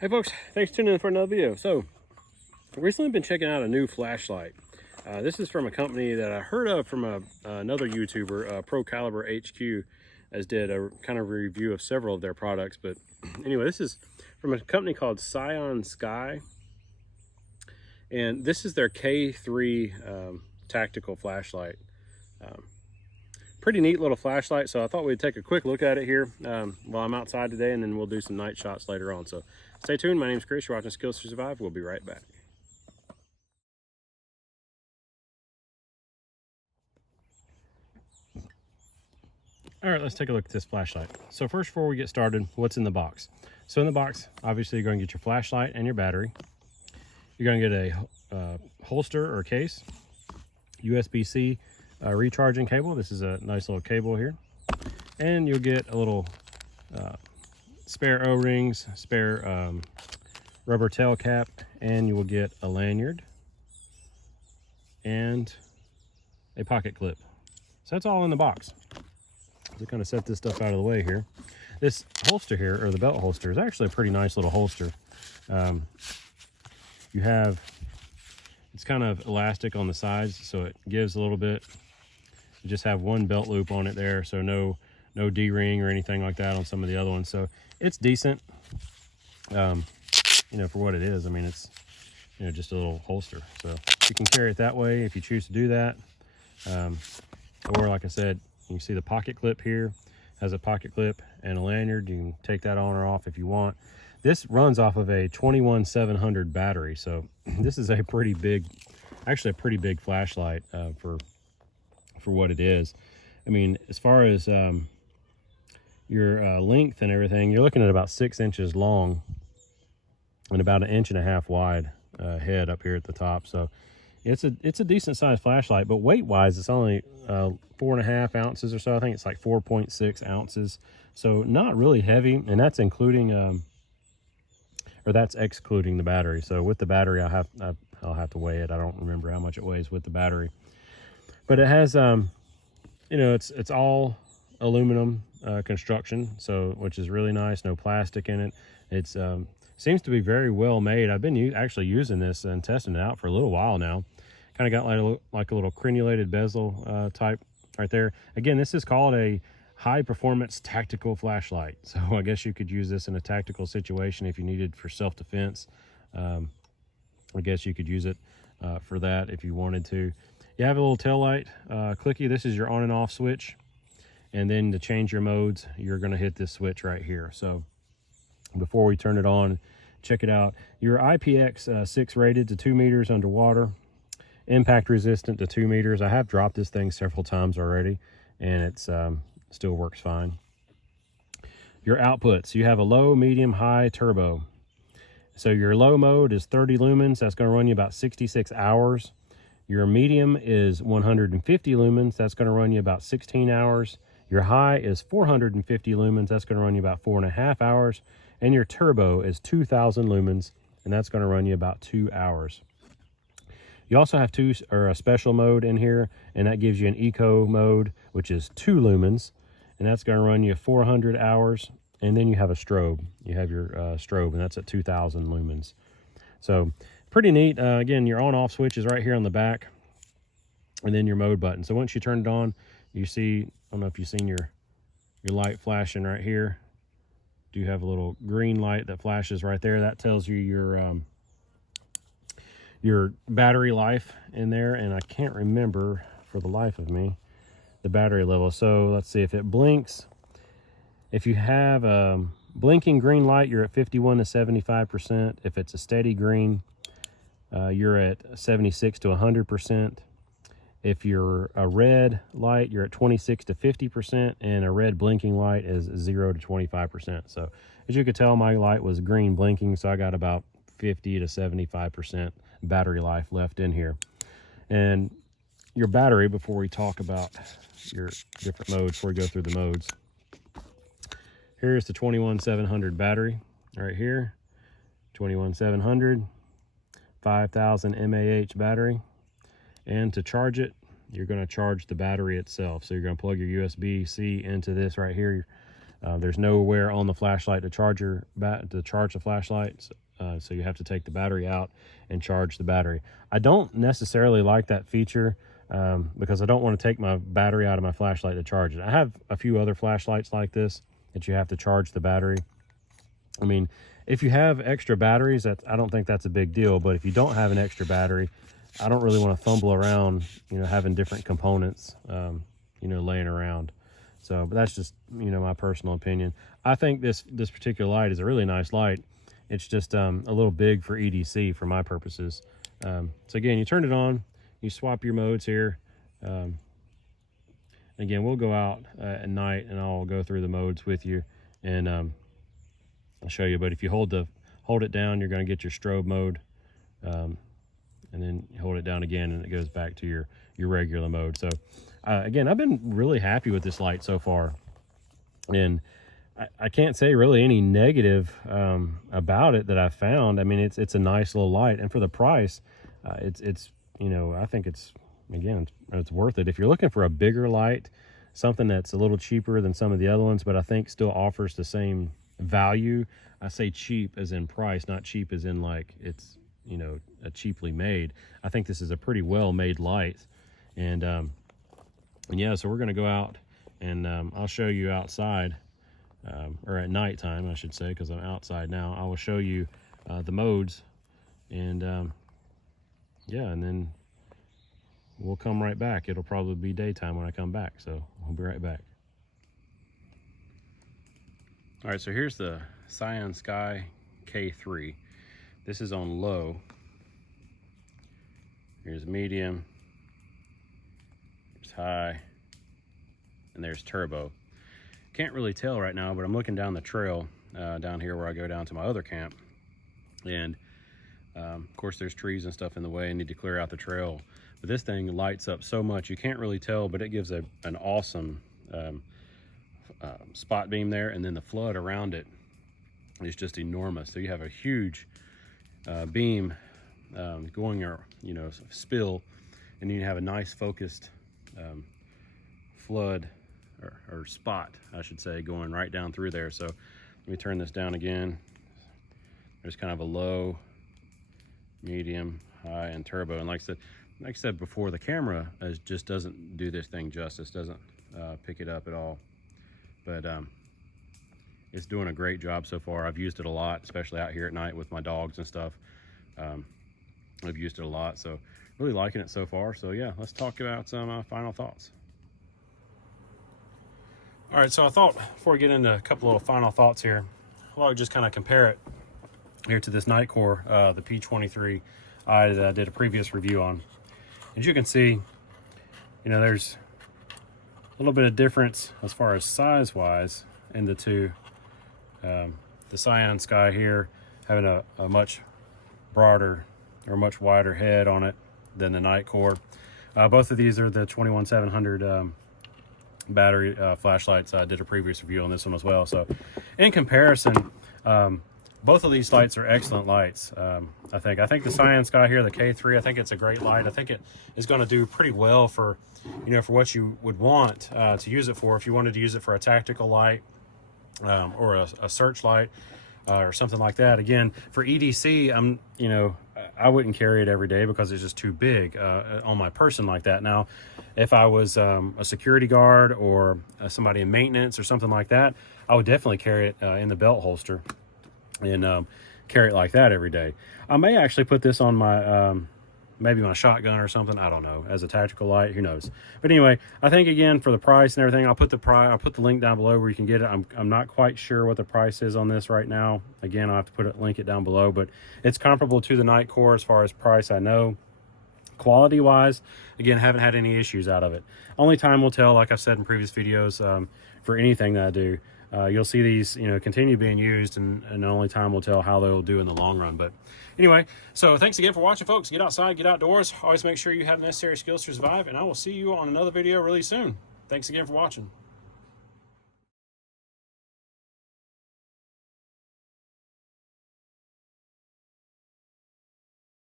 Hey folks, thanks for tuning in for another video. So, I've recently been checking out a new flashlight. This is from a company that I heard of from another YouTuber, Pro Caliber HQ, as did a kind of review of several of their products. But anyway, this is from a company called Cyansky, and this is their K3 tactical flashlight. Pretty neat little flashlight, so I thought we'd take a quick look at it here while I'm outside today, and then we'll do some night shots later on. So stay tuned. My name's Chris. You're watching Skills to Survive. We'll be right back. All right, let's take a look at this flashlight. So first, before we get started, what's in the box? So in the box, obviously, you're going to get your flashlight and your battery. You're going to get a holster or case, USB-C recharging cable. This is a nice little cable here. And you'll get a little spare O-rings, spare rubber tail cap, and you will get a lanyard and a pocket clip. So that's all in the box. To kind of set this stuff out of the way here. This holster here, or the belt holster, is actually a pretty nice little holster. You have, it's kind of elastic on the sides, so it gives a little bit. You just have one belt loop on it there, so no D-ring or anything like that on some of the other ones. So it's decent, you know, for what it is. I mean, it's, you know, just a little holster. So you can carry it that way if you choose to do that. Or like I said, you can see the pocket clip here has a pocket clip and a lanyard. You can take that on or off if you want. This runs off of a 21700 battery. So this is a pretty big, actually a pretty big flashlight for what it is. I mean, as far as your length and everything, you're looking at about 6 inches long and about 1.5 inches wide head up here at the top. So it's a decent sized flashlight, but weight wise, it's only 4.5 ounces or so. I think it's like 4.6 ounces. So not really heavy, and that's including, or that's excluding the battery. So with the battery, I'll have to weigh it. I don't remember how much it weighs with the battery, but it has, you know, it's all aluminum construction, so which is really nice. No plastic in it. It's seems to be very well made. I've been actually using this and testing it out for a little while now. Kind of got like a little crenulated bezel type right there. Again, this is called a high performance tactical flashlight. So I guess you could use this in a tactical situation if you needed for self-defense. I guess you could use it for that if you wanted to. You have a little tail light clicky. This is your on and off switch. And then to change your modes, you're gonna hit this switch right here. So before we turn it on, check it out. You're IPX6 rated to 2 meters underwater, impact resistant to 2 meters. I have dropped this thing several times already, and it's still works fine. Your outputs, you have a low, medium, high, turbo. So your low mode is 30 lumens. That's going to run you about 66 hours. Your medium is 150 lumens. That's going to run you about 16 hours. Your high is 450 lumens. That's going to run you about 4.5 hours. And your turbo is 2000 lumens, and that's going to run you about 2 hours. You also have a special mode in here, and that gives you an eco mode, which is 2 lumens, and that's going to run you 400 hours. And then you have a strobe. You have your strobe, and that's at 2000 lumens. So pretty neat. Again, your on-off switch is right here on the back, and then your mode button. So once you turn it on, you see, I don't know if you've seen your light flashing right here. Do have a little green light that flashes right there. That tells you your battery life in there, and I can't remember for the life of me the battery level. So let's see if it blinks. If you have a blinking green light, you're at 51 to 75%. If it's a steady green, you're at 76 to 100%. If you're a red light, you're at 26 to 50%, and a red blinking light is 0 to 25%. So as you could tell, my light was green blinking, so I got about 50 to 75% battery life left in here. And your battery, before we talk about your different modes, before we go through the modes, here's the 21700 battery right here. 21700, 5000 mAh battery. And to charge it, you're going to charge the battery itself. So you're going to plug your USB-C into this right here, There's nowhere on the flashlight to charge the flashlight, so you have to take the battery out and charge the battery. I don't necessarily like that feature because I don't want to take my battery out of my flashlight to charge it. I have a few other flashlights like this that you have to charge the battery. I mean, if you have extra batteries, I don't think that's a big deal, but if you don't have an extra battery, I don't really want to fumble around, having different components, laying around. So, but that's just, my personal opinion. I think this particular light is a really nice light. It's just a little big for EDC for my purposes. So again, you turn it on, you swap your modes here. Again, we'll go out at night and I'll go through the modes with you and I'll show you. But if you hold it down, you're going to get your strobe mode. And then you hold it down again and it goes back to your regular mode. So again, I've been really happy with this light so far, and I can't say really any negative about it that I found. I mean, it's a nice little light, and for the price, it's I think it's worth it. If you're looking for a bigger light, something that's a little cheaper than some of the other ones, but I think still offers the same value. I say cheap as in price, not cheap as in like it's a cheaply made. I think this is a pretty well made light, and yeah, so we're going to go out and I'll show you outside, or at nighttime I should say, because I'm outside now. I will show you the modes, and yeah, and then we'll come right back. It'll probably be daytime when I come back, so we'll be right back. All right, so here's the Cyansky K3. This is on low. Here's medium, there's high, and there's turbo. Can't really tell right now, but I'm looking down the trail down here where I go down to my other camp. And of course there's trees and stuff in the way. I need to clear out the trail. But this thing lights up so much, you can't really tell, but it gives an awesome spot beam there. And then the flood around it is just enormous. So you have a huge beam going, or spill, and you have a nice focused flood or spot, I should say, going right down through there. So let me turn this down again. There's kind of a low, medium, high, and turbo. And like I said before, the camera just doesn't do this thing justice, doesn't pick it up at all. But it's doing a great job so far. I've used it a lot, especially out here at night with my dogs and stuff. I've used it a lot, so really liking it so far. So yeah, let's talk about some final thoughts. All right, so I thought before we get into a couple little final thoughts here, I'll just kind of compare it here to this Nightcore, the P23 eye that I did a previous review on. As you can see, there's a little bit of difference as far as size-wise in the two. The Cyansky here having a much broader or much wider head on it than the Nightcore. Both of these are the 21700 battery flashlights. I did a previous review on this one as well. So in comparison, both of these lights are excellent lights. I think the Cyansky here, the K3, I think it's a great light. I think it is going to do pretty well for for what you would want to use it for. If you wanted to use it for a tactical light or a search light or something like that. Again, for EDC, I wouldn't carry it every day because it's just too big on my person like that. Now, if I was a security guard or somebody in maintenance or something like that, I would definitely carry it in the belt holster and carry it like that every day. I may actually put this on my maybe my shotgun or something, I don't know, as a tactical light, who knows. But anyway, I think again, for the price and everything, I'll put the link down below where you can get it. I'm not quite sure what the price is on this right now. Again, I'll have to link it down below, but it's comparable to the Nightcore as far as price, I know. Quality wise, again, haven't had any issues out of it. Only time will tell, like I've said in previous videos, for anything that I do. You'll see these continue being used, and only time will tell how they'll do in the long run. But anyway, so thanks again for watching, folks. Get outside, get outdoors. Always make sure you have necessary skills to survive, and I will see you on another video really soon. Thanks again for watching.